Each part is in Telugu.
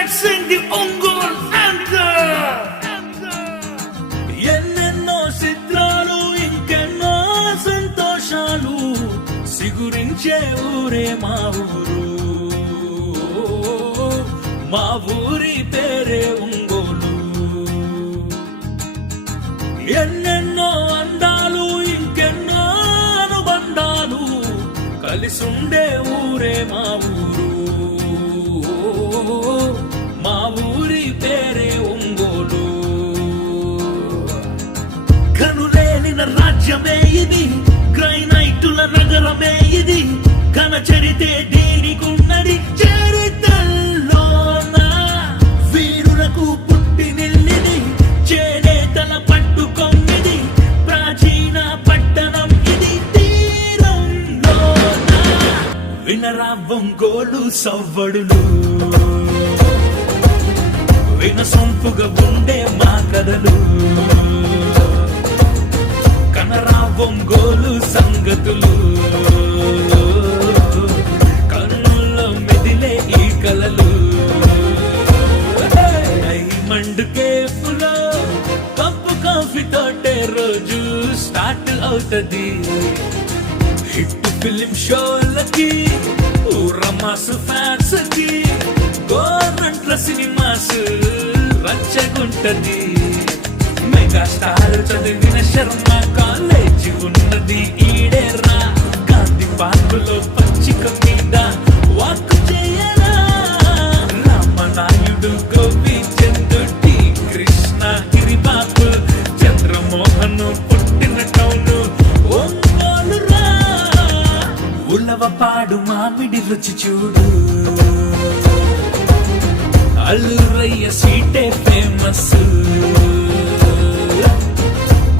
let's sing the Ongol anthem. ఎన్నెన్నో చిత్రాలు ఇంకెన్నో సంతోషాలు సిగురించే ఊరే మా ఊరు. మా ఊరి పేరే ఒంగోలు. ఎన్నెన్నో అందాలు ఇంకెన్నో అనుబంధాలు కలిసుండే ఊరే మా ఊరు. మా ఊరి పేరే ఒంగోలు. కనులేనిన రాజ్యమే ఇది, గ్రైనైటుల నగరమే ఇది. ఘన చరితే దీనికున్నది చరితల్లోన. వీరులకు పుట్టి నిల్లిది, చేనేతల పట్టుకొమ్మిది. ప్రాచీన పట్టణం ఇది తీరంలోన. వినరా ఒంగోలు సవ్వడులు, వినసొంపుగా ఉండే మా కథలు. కనరా ఒంగోలు సంగతులు, కన్నుల్లో మెదిలే ఈ కలలు. డైమండ్ కేఫ్లో కప్పు కాఫీ తోటే రోజు స్టార్ట్ అవుతది. హిట్ ఫిలిం షోలకి, ఊరమాసు ఫ్యాన్స్ కి, గవర్నమెంట్ల సినిమాస్ రచ్చగుంటది. మెగాస్టార్ చదివిన శర్మ కాలేజ్ ఉన్నది ఈడేరా. గాంధీ పార్కులో పచ్చిక మీద వాక్ చేయరా. రామనాయుడు, గోపీచంద్, టి కృష్ణ, గిరిబాబు, చంద్రమోహన్ పుట్టిన టౌన్ ఒంగోలు రా. ఉలవపాడు మామిడి రుచి చూడు, అల్లూరయ్య స్వీటే ఫేమస్.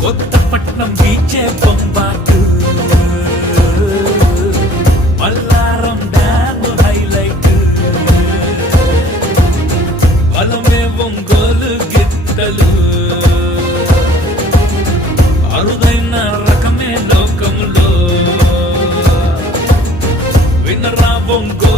కొత్తపట్నం బీచే బొంబాటు, మల్లారం డ్యామ్ హైలైట్. బలమే ఒంగోలు గిత్తలు, అరుదైన రకమే లోకములో. వినరా ఒంగోలు